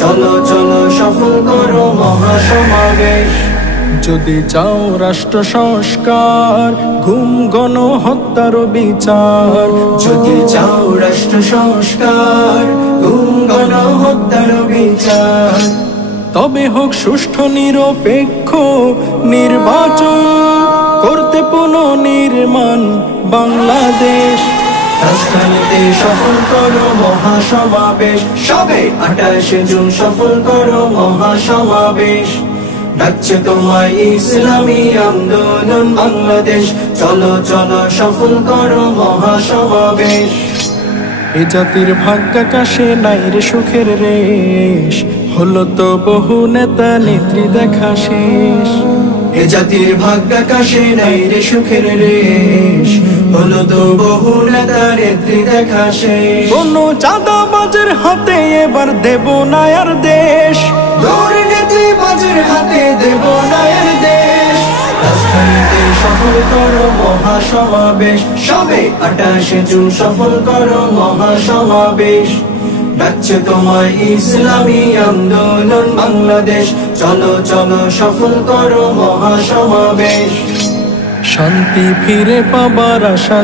চলো চলো সফল করো মহাসমাবেশ। যদি চাও রাষ্ট্র সংস্কার, গুম গণহত্যার বিচার, যদি চাও রাষ্ট্র সংস্কার, গুম গণহত্যার বিচার, তবে হোক সুষ্ঠু নিরপেক্ষ নির্বাচন, করতে পুনর্নির্মাণ বাংলাদেশ। রাজধানীতে সফল করো মহাসমাবেশ, সবে 28 জুন সফল করো মহাসমাবেশ। ডাকছে তোমায় ইসলামী আন্দোলন বাংলাদেশ, চলো চলো সফল করো মহাসমাবেশ। এ জাতির ভাগ্যাকাশে নাই রে সুখের রেশ, হলো তো বহু নেতা নেত্রী দেখা শেষ। এ জাতির ভাগ্যাকাশে নাই রে সুখের রেশ, হলো তো বহু নেতা নেত্রী দেখা শেষ। কোনো চাঁদাবাজের হাতে এবার দেব না আর দেশ, দুর্নীতিবাজের হাতে দেব না আর দেশ। রাজধানীতে সফল করো মহাসমাবেশ, সবে 28 জুন সফল করো মহাসমাবেশ। ডাকছে তোমায় ইসলামী আন্দোলন বাংলাদেশ, চলো চলো সফল করো মহাসমাবেশ। শান্তি ফিরে পাবার আশা